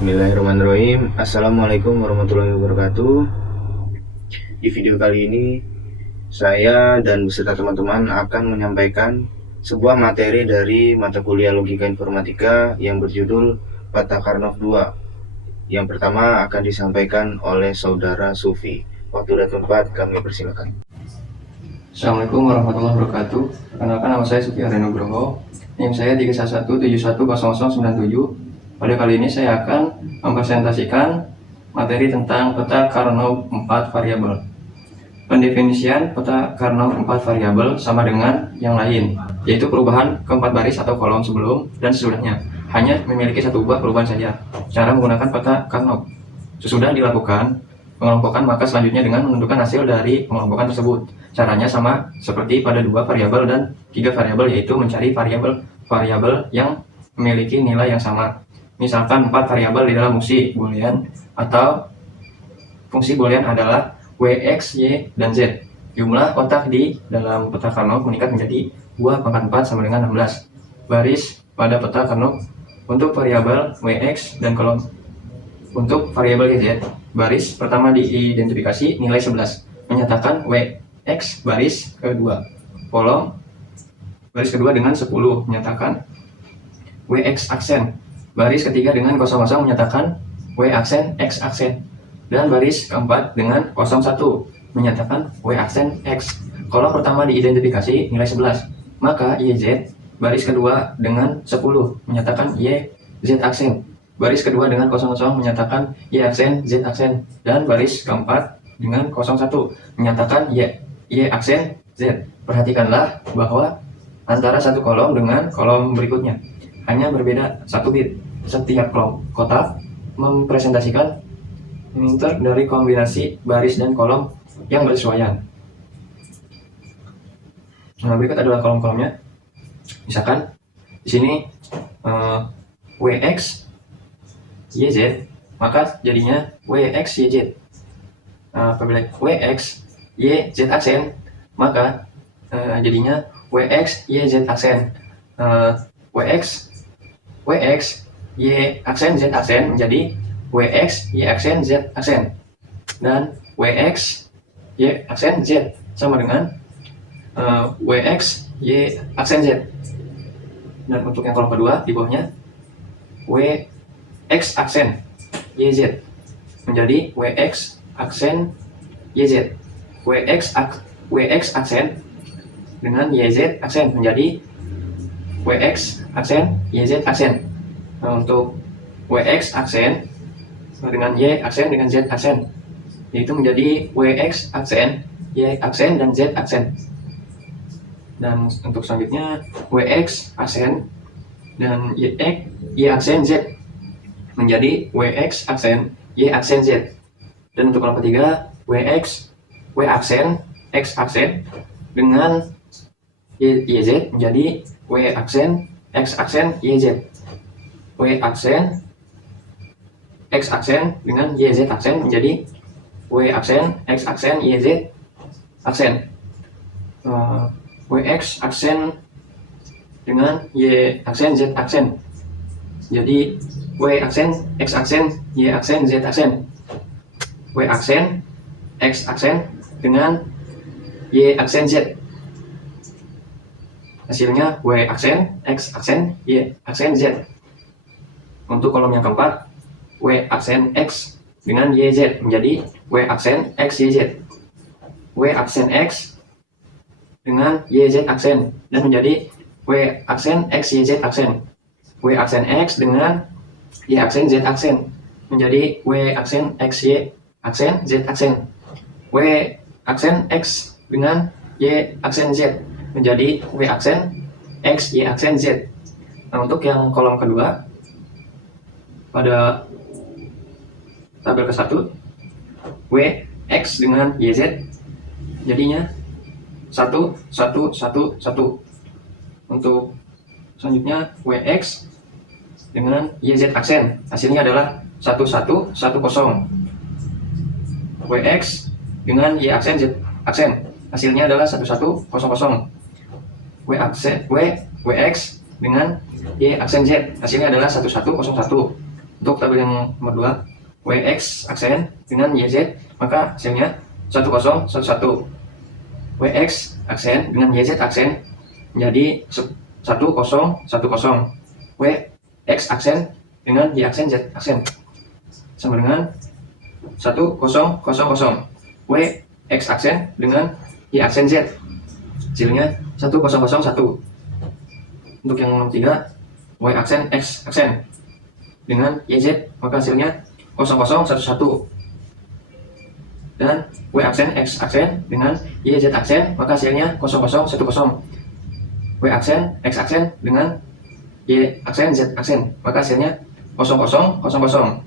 Bismillahirrahmanirrahim. Assalamualaikum warahmatullahi wabarakatuh. Di video kali ini saya dan beserta teman-teman akan menyampaikan sebuah materi dari mata kuliah Logika Informatika yang berjudul Peta Karnov 2. Yang pertama akan disampaikan oleh Saudara Sufi. Waktu dan tempat kami persilakan. Assalamualaikum warahmatullahi wabarakatuh. Perkenalkan, nama saya Sufi Arya Nugroho. NIM saya 311710097. Pada kali ini saya akan mempresentasikan materi tentang peta Karnov 4 variabel. Pendefinisian peta Karnov 4 variabel sama dengan yang lain, yaitu perubahan keempat baris atau kolom sebelum dan sesudahnya. Hanya memiliki satu buah perubahan saja. Cara menggunakan peta Karnov. Sesudah dilakukan pengelompokan, maka selanjutnya dengan menentukan hasil dari pengelompokan tersebut. Caranya sama seperti pada dua variabel dan tiga variabel, yaitu mencari variabel yang memiliki nilai yang sama. Misalkan 4 variabel di dalam fungsi boolean, atau fungsi boolean adalah w, x, y, dan z. Jumlah kotak di dalam peta Karnov meningkat menjadi 2 pangkat 4 sama dengan 16. Baris pada peta Karnov untuk variabel w, x, dan kolom untuk variabel y, z. Baris pertama diidentifikasi nilai 11, menyatakan w, x baris kedua. Kolom baris kedua dengan 10, menyatakan w, x aksen. Baris ketiga dengan 00 menyatakan w aksen, x aksen. Dan baris keempat dengan 01 menyatakan w aksen, x. Kolom pertama diidentifikasi nilai 11, maka YZ. Baris kedua dengan 10 menyatakan Y, Z aksen. Baris kedua dengan 00 menyatakan Y aksen, Z aksen. Dan baris keempat dengan 01 menyatakan Y aksen, Z. Perhatikanlah bahwa antara satu kolom dengan kolom berikutnya hanya berbeda 1 bit. Setiap kotak mempresentasikan inter dari kombinasi baris dan kolom yang bersesuaian. Nah, berikut adalah kolom-kolomnya. Misalkan di sini WX YZ, maka jadinya WX YZ. Apabila WX YZ aksen, maka jadinya WX YZ aksen. WX Y aksen Z aksen menjadi WX Y aksen Z aksen, dan WX Y aksen Z sama dengan WX Y aksen Z. Dan untuk yang kolom kedua di bawahnya WX aksen YZ menjadi WX aksen YZ. WX aksen dengan YZ aksen menjadi WX aksen YZ aksen. Nah, untuk WX aksen dengan Y aksen dengan Z aksen, itu menjadi WX aksen, Y aksen, dan Z aksen. Dan untuk selanjutnya WX aksen dan Y aksen Z menjadi WX aksen, Y aksen, Z. Dan untuk kolom ketiga WX W aksen, X aksen dengan YZ menjadi W aksen, X aksen, YZ. W aksen, X aksen dengan YZ aksen menjadi W aksen, X aksen, YZ aksen. WX aksen dengan Y aksen, Z aksen. Jadi W aksen, X aksen, Y aksen, Z aksen. W aksen, X aksen dengan Y aksen, Z. Hasilnya W aksen, X aksen, Y aksen, Z. Untuk kolom yang keempat, W aksen X dengan YZ menjadi W aksen X YZ. W aksen X dengan YZ aksen dan menjadi W aksen X YZ aksen. W aksen X dengan Y aksen Z aksen menjadi W aksen X Y aksen Z aksen. W aksen X dengan Y aksen Z menjadi W aksen X Y aksen Z. Nah, untuk yang kolom kedua pada tabel ke-1, W X dengan YZ jadinya 1 1 1 1. Untuk selanjutnya WX dengan YZ aksen, hasilnya adalah 1 1 1 0. WX dengan Y aksen Z aksen, hasilnya adalah 1 1 0 0. WX dengan Y aksen Z, hasilnya adalah 1101. Untuk tabel yang nomor 2, WX aksen dengan YZ, maka hasilnya 1011. WX aksen dengan YZ aksen menjadi 1010. WX aksen dengan Y aksen Z aksen sama dengan 1000. WX aksen dengan Y aksen Z hasilnya 1001. Untuk yang nomor 3, Y aksen X aksen dengan YZ, maka hasilnya 0011. Dan W aksen X aksen dengan YZ aksen, maka hasilnya 0010. W aksen X aksen dengan Y aksen Z aksen, maka hasilnya 0000.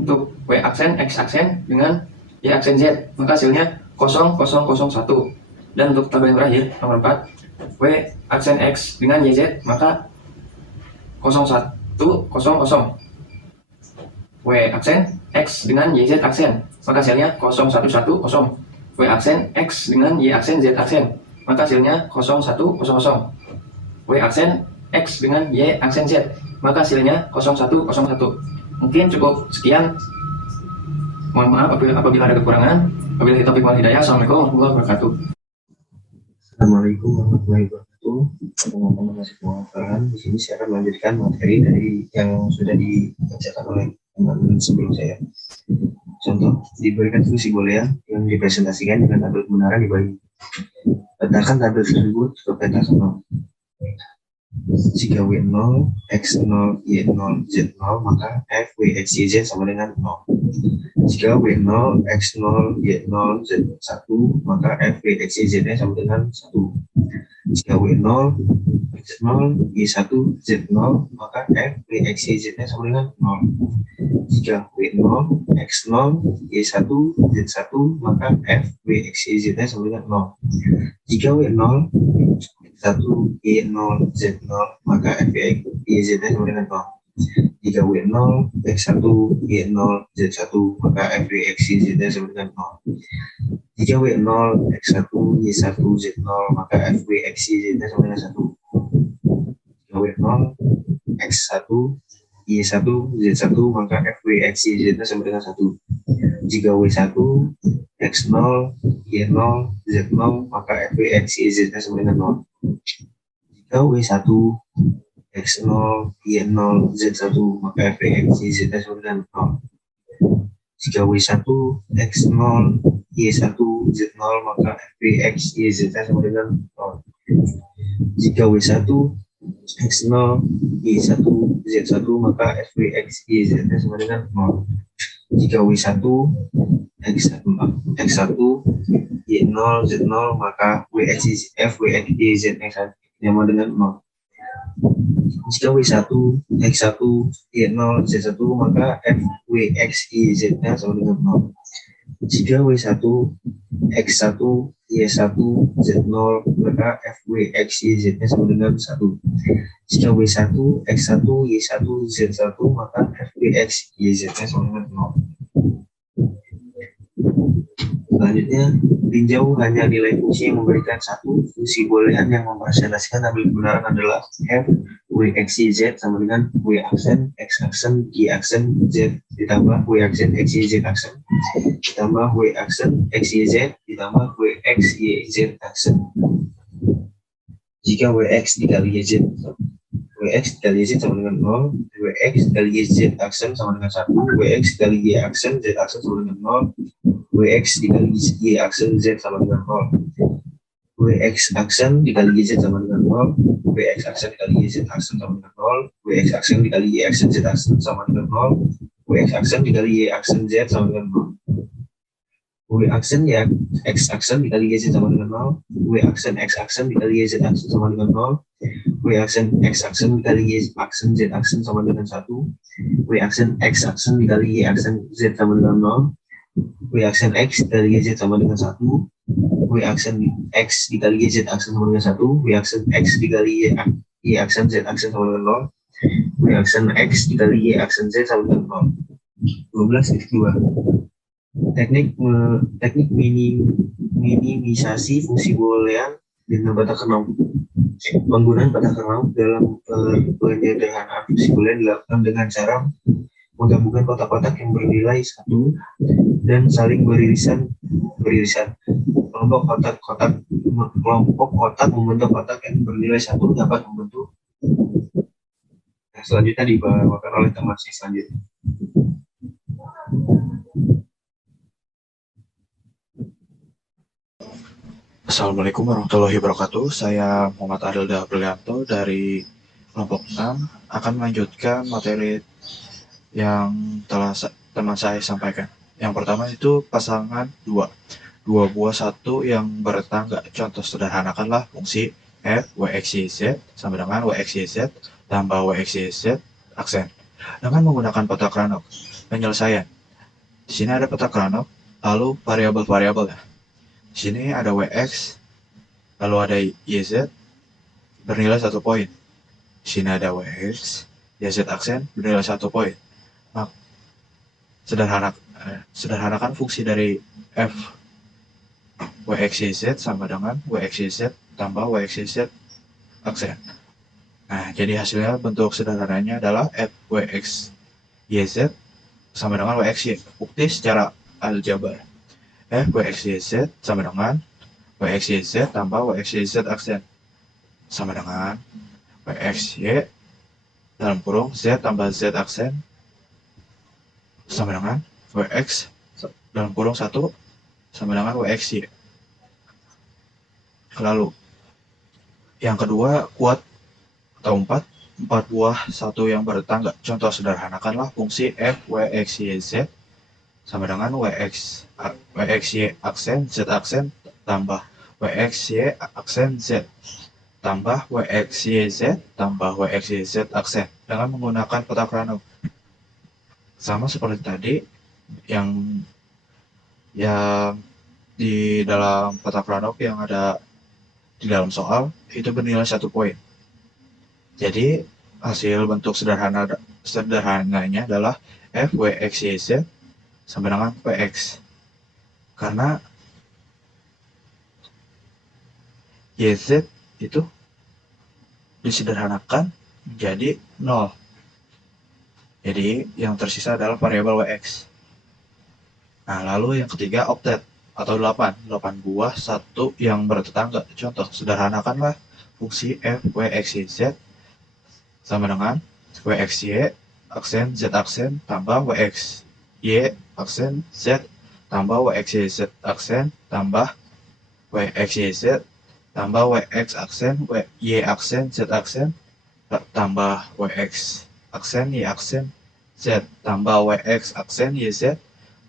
Untuk W aksen X aksen dengan Y aksen Z, maka hasilnya 0001. Dan untuk tabel yang terakhir, nomor 4, W aksen X dengan YZ, maka 0100. W aksen X dengan YZ aksen, maka hasilnya 0110. W aksen X dengan Y aksen Z aksen, maka hasilnya 0100. W aksen X dengan Y aksen Z, maka hasilnya 0101. Mungkin cukup sekian. Mohon maaf apabila ada kekurangan. Wabillahi taufiq wal hidayah. Assalamualaikum warahmatullahi wabarakatuh. Assalamualaikum warahmatullahi wabarakatuh. Teman-teman semua, di sini saya akan melanjutkan materi dari yang sudah dibacakan oleh teman sebelum saya. Contoh, diberikan fungsi boolean yang dipresentasikan dengan tabel kebenaran dibagi. Letakkan tabel tersebut ke peta kernel. Jika W0, X0, Y0, Z0, maka F, W, X, Y, Z sama dengan 0. Jika W0, X0, Y0, Z1, maka F, W, X, Y, Z sama dengan 1. Jika W0, X0, Y1, Z0, maka F, W, X, Y, Z sama dengan 0. Jika W0, X0, Y1, Z1, maka F, W, X, Y, Z sama dengan 0. Jika W0, X1, Y0, Z0, maka F, W, X, Y, Z sama dengan 0. Jika W0, X1, Y0, Z1, maka F, W, X, Y, Z sama dengan 0. Jika W0, X1, Y1, Z0, maka F, W, X, Y, Z sama dengan 1. Jika W0, X1, Y1, Z1, maka F, W, X, Y, Z sama dengan 1. Jika W1, X0, Y0, Z0, maka F, W, X, Y, Z sama dengan 0. Jika W1, X0, Y0, Z1, maka F, W, X, Y, Z sama dengan 0. Jika W1, X0, Y1, Z0, maka F, W, X, Y, Z sama dengan 0. Jika W1, X0, Y1, Z1, maka F, W, X, Y, Z sama dengan 0. Jika W1, X1, Y0, Z0, maka F, W, X, Y, Z sama dengan 0. Jika W1, X1, Y0, Z1, maka F, W, X, Y, Z sama dengan 0. Jika W1, X1, Y1, Z0, maka F, W, X, Y, Z sama dengan 1. Jika W1, X1, Y1, Z1, maka F, W, X, Y, Z sama dengan 0. Selanjutnya, tinjau hanya nilai fungsi yang memberikan satu fungsi boolean yang mempresentasikan tabel kebenaran adalah F, W, X, Y, Z sama dengan W aksen, X aksen, Y aksen, Z ditambah W aksen, X, Y, Z aksen ditambah W aksen, X, Y, Z ditambah W, X, Y, Z aksen. Jika WX dikali YZ, WX dikali YZ sama dengan 0, WX dikali YZ aksen sama dengan 1, WX dikali Y aksen, Z aksen sama dengan 0, WX dikali Y aksen, Z sama dengan 0, WX aksen dikali YZ sama dengan 0, WX aksen dikali YZ aksen sama dengan 0, WX aksen dikali Y aksen, Z aksen sama dengan 0, WX aksen dikali Y aksen, Z sama dengan 0. W aksen ya X aksen dikali YZ sama dengan 0, W aksen X aksen dikali YZ aksen sama dengan 0, W aksen X aksen dikali Y aksen Z aksen sama dengan 1, W aksen X aksen dikali Y aksen Z sama dengan 0, W aksen X dikali YZ sama dengan 1, W aksen X dikali YZ aksen sama dengan 1, W aksen X dikali Y aksen Z aksen sama dengan 0, W aksen X dikali Y aksen Z sama dengan 0. 12.2 Teknik minimisasi fungsi boolean dengan peta kernel. Penggunaan peta kernel dalam penyederhanaan fungsi boolean dilakukan dengan cara menggabungkan kotak-kotak yang bernilai 1 dan saling beririsan. Kelompok kotak membentuk kotak yang bernilai 1 dapat membentuk. Nah, selanjutnya dibawakan oleh teman saya selanjutnya. Assalamualaikum warahmatullahi wabarakatuh. Saya Muhammad Adilda Aprianto dari kelompok 6 akan melanjutkan materi yang telah teman saya sampaikan. Yang pertama itu pasangan 2. Dua buah satu yang bertetangga. Contoh sederhanakanlah fungsi f wx y z sama dengan wx y z tambah wx y z aksen dengan menggunakan peta Kranov. Penyelesaian. Di sini ada peta Kranov, lalu variabel-variabelnya. Di sini ada wx, lalu ada yz bernilai 1 poin. Di sini ada wx, yz aksen bernilai 1 poin. Nah, sederhanakan fungsi dari f wx yz sama dengan wx yz tambah wx yz aksen. Nah, jadi hasilnya bentuk sederhananya adalah f wx yz sama dengan wx y. Bukti secara aljabar. F wx yz sama dengan wx yz tambah wx yz aksen sama dengan wx y dalam kurung z tambah z aksen sama dengan wx dalam kurung 1 sama dengan wx y. Lalu yang kedua, kuat atau 4 buah satu yang bertetangga. Contoh sederhanakanlah fungsi f wx yz sama dengan wx y aksen z aksen tambah wx y aksen z tambah wx y z tambah wx y z aksen dengan menggunakan peta Kranov. Sama seperti tadi yang di dalam peta Kranov yang ada di dalam soal itu bernilai 1 poin. Jadi hasil bentuk sederhananya adalah f wx yz sama dengan px, karena yz itu disederhanakan menjadi 0. Jadi yang tersisa adalah variabel wx. Nah, lalu yang ketiga, oktet atau 8 buah satu yang bertetangga. Contoh sederhanakanlah fungsi f wx yz sama dengan wx y aksen z aksen tambah wx y aksen z tambah wx y z aksen tambah wx y z tambah wx aksen y aksen z aksen tambah wx aksen y aksen z tambah wx aksen y z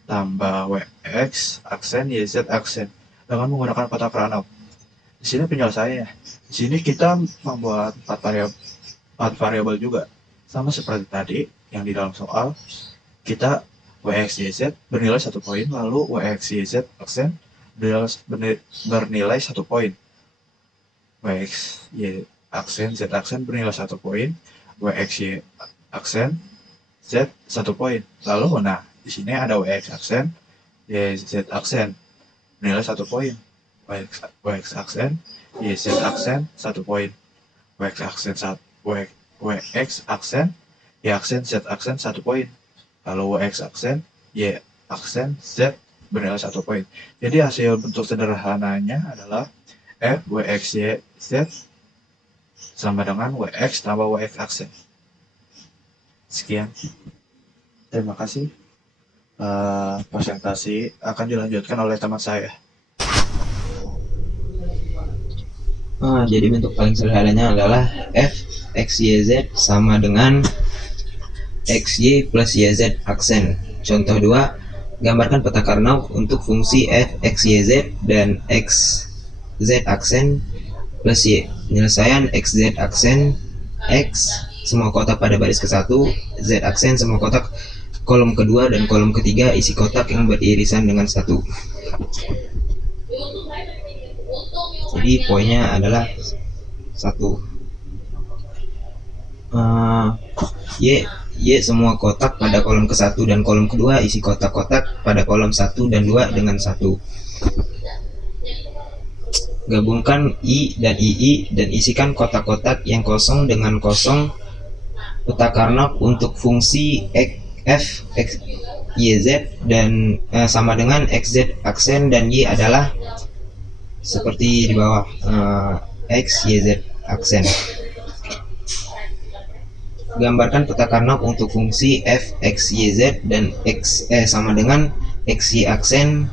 tambah wx aksen yz aksen dengan menggunakan peta Kranov. Di sini penyelesaiannya. Di sini kita membuat 4 variabel juga, sama seperti tadi yang di dalam soal. Kita wx yz bernilai 1 poin, lalu wx yz aksen bernilai 1 poin, wx y aksen z aksen bernilai 1 poin, wx y aksen z 1 poin. Lalu di sini ada wx aksen, yz aksen bernilai 1 poin, wx aksen, yz aksen 1 poin, wx aksen wx aksen, y aksen z aksen 1 poin, lalu wx aksen, y aksen z bernilai 1 poin. Jadi hasil bentuk sederhananya adalah f wx y z sama dengan wx tambah wx aksen. Sekian. Terima kasih. Presentasi akan dilanjutkan oleh teman saya. Jadi bentuk paling sederhananya adalah f x y z sama dengan x y plus y z aksen. Contoh 2, gambarkan peta Karnaugh untuk fungsi f x y z dan x z aksen plus y. Penyelesaian x z aksen x semua kotak pada baris ke-1, z aksen semua kotak kolom kedua dan kolom ketiga isi kotak yang beririsan dengan 1. Jadi poinnya adalah 1. Y semua kotak pada kolom ke-1 dan kolom kedua isi kotak-kotak pada kolom 1 dan 2 dengan 1. Gabungkan I dan II dan isikan kotak-kotak yang kosong dengan kosong peta Karnaugh untuk fungsi F X Y Z dan sama dengan X Z aksen dan Y adalah seperti di bawah, X Y Z aksen. Gambarkan peta Karnaugh untuk fungsi f, x, y, z dan sama dengan x, y aksen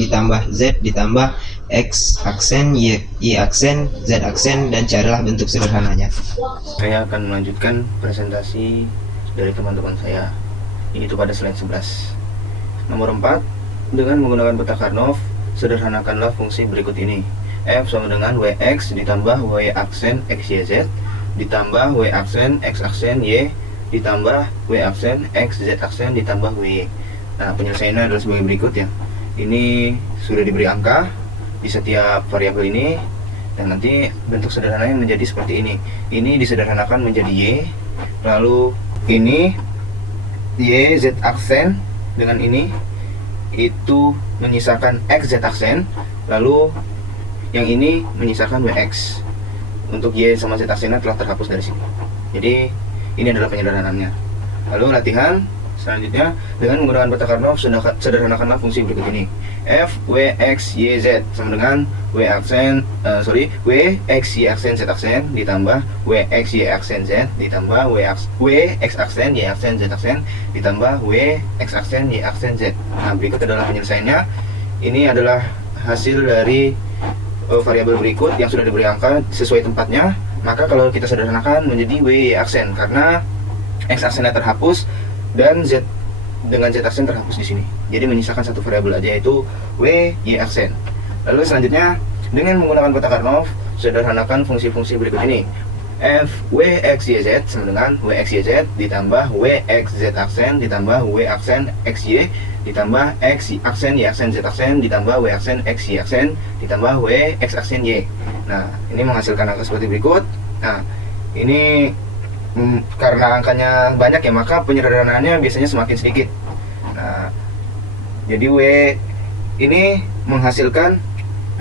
ditambah z ditambah x aksen, y aksen, z aksen, dan carilah bentuk sederhananya. Saya akan melanjutkan presentasi dari teman-teman saya, yaitu pada slide 11. Nomor 4, dengan menggunakan peta Karnaugh, sederhanakanlah fungsi berikut ini. F sama dengan Wx ditambah Y aksen X, Y, Z ditambah Y aksen X aksen Y ditambah Y aksen X, Z aksen ditambah Y. Nah, penyelesaiannya adalah sebagai berikut ya. Ini sudah diberi angka di setiap variabel ini, dan nanti bentuk sederhananya menjadi seperti ini. Ini disederhanakan menjadi Y, lalu ini Y Z aksen dengan ini itu menyisakan X Z aksen, lalu yang ini menyisakan WX. Untuk Y sama Z aksennya telah terhapus dari sini. Jadi ini adalah penyederhanaannya. Lalu latihan selanjutnya, dengan menggunakan peta Karnaugh sederhanakanlah fungsi berikut ini. F W X Y Z sama dengan W X Y aksen Z aksen ditambah W X Y aksen Z ditambah W X aksen Y aksen Z aksen ditambah W X aksen Y aksen Z. Nah, berikut adalah penyelesaiannya. Ini adalah hasil dari variabel berikut yang sudah diberi angka sesuai tempatnya. Maka kalau kita sederhanakan menjadi W Y aksen karena X aksennya terhapus dan Z dengan Z aksen terhapus di sini. Jadi menyisakan satu variabel aja, yaitu W Y aksen. Lalu selanjutnya, dengan menggunakan peta Karnaugh sederhanakan fungsi-fungsi berikut ini. F W X Y Z sama dengan W X Y Z ditambah W X Z aksen ditambah W aksen X Y ditambah X aksen Y aksen Z aksen ditambah W aksen X Y aksen ditambah W X aksen Y. Nah, ini menghasilkan angka seperti berikut. Nah, ini karena angkanya banyak ya, maka penyederhanaannya biasanya semakin sedikit. Nah, jadi W ini menghasilkan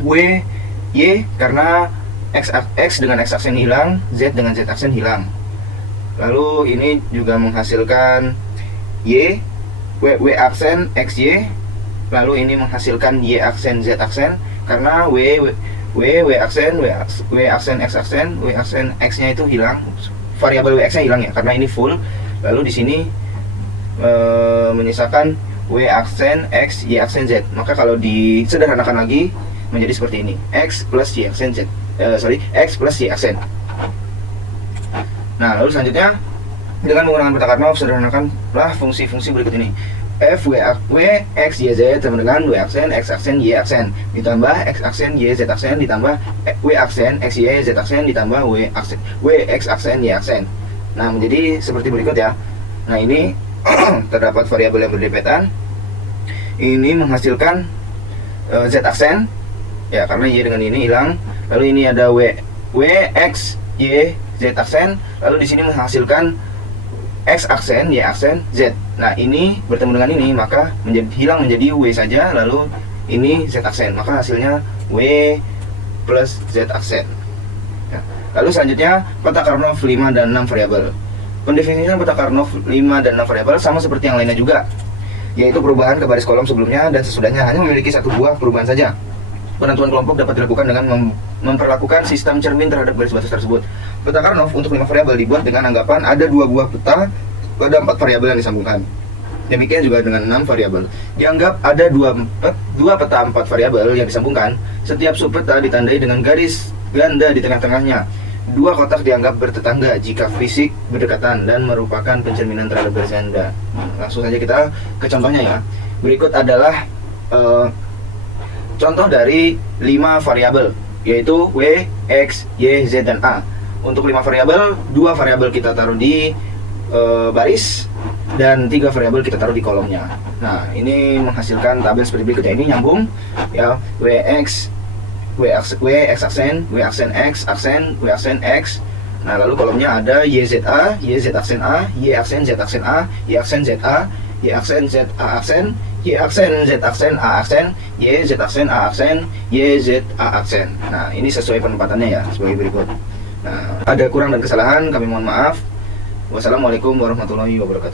W Y karena X dengan X aksen hilang, Z dengan Z aksen hilang. Lalu ini juga menghasilkan Y W aksen X Y. Lalu ini menghasilkan Y aksen Z aksen karena W aksen X aksen, W aksen X nya itu hilang, variabel W X nya hilang ya, karena ini full. Lalu di sini menyisakan W aksen X Y aksen Z. Maka kalau disederhanakan lagi menjadi seperti ini, X plus Y aksen Z. X plus Y aksen. Nah, lalu selanjutnya, dengan menggunakan peta Karnaugh sederhanakanlah fungsi-fungsi berikut ini. F W X Y Z sama dengan W aksen X aksen Y aksen ditambah X aksen Y Z aksen ditambah W aksen X Y Z aksen ditambah W X aksen Y aksen. Nah, menjadi seperti berikut ya. Nah, ini terdapat variabel yang berdempetan. Ini menghasilkan Z aksen ya, karena Y dengan ini hilang. Lalu ini ada W X Y Z aksen. Lalu di sini menghasilkan X aksen Y aksen Z. Nah, ini bertemu dengan ini, maka hilang menjadi W saja. Lalu ini Z aksen, maka hasilnya W plus Z aksen ya. Lalu selanjutnya, peta Karnaugh 5 dan 6 variabel. Pendefinisian peta Karnaugh 5 dan 6 variabel sama seperti yang lainnya juga, yaitu perubahan ke baris kolom sebelumnya dan sesudahnya hanya memiliki satu buah perubahan saja. Penentuan kelompok dapat dilakukan dengan memperlakukan sistem cermin terhadap garis batas tersebut. Peta Karnaugh untuk 5 variabel dibuat dengan anggapan ada 2 buah peta pada 4 variabel yang disambungkan. Demikian juga dengan 6 variabel. Dianggap ada 2 peta 4 variabel yang disambungkan. Setiap subpeta ditandai dengan garis ganda di tengah-tengahnya. 2 kotak dianggap bertetangga jika fisik berdekatan dan merupakan pencerminan terhadap garis ganda. Langsung saja kita ke contohnya ya. Berikut adalah contoh dari 5 variabel, yaitu W, X, Y, Z, dan A. Untuk 5 variabel, 2 variabel kita taruh di baris dan 3 variabel kita taruh di kolomnya. Nah, ini menghasilkan tabel seperti berikut ya. Ini nyambung ya, W X aksen, W aksen X aksen, W aksen X. Nah, lalu kolomnya ada YZA, YZ aksen A, Y aksen Z aksen A, Y aksen ZA, Y aksen Z A aksen, Y aksen Z aksen A aksen, Y Z aksen A aksen, Y Z A aksen. Nah, ini sesuai penempatannya ya, sebagai berikut. Nah, ada kurang dan kesalahan, kami mohon maaf. Wassalamualaikum warahmatullahi wabarakatuh.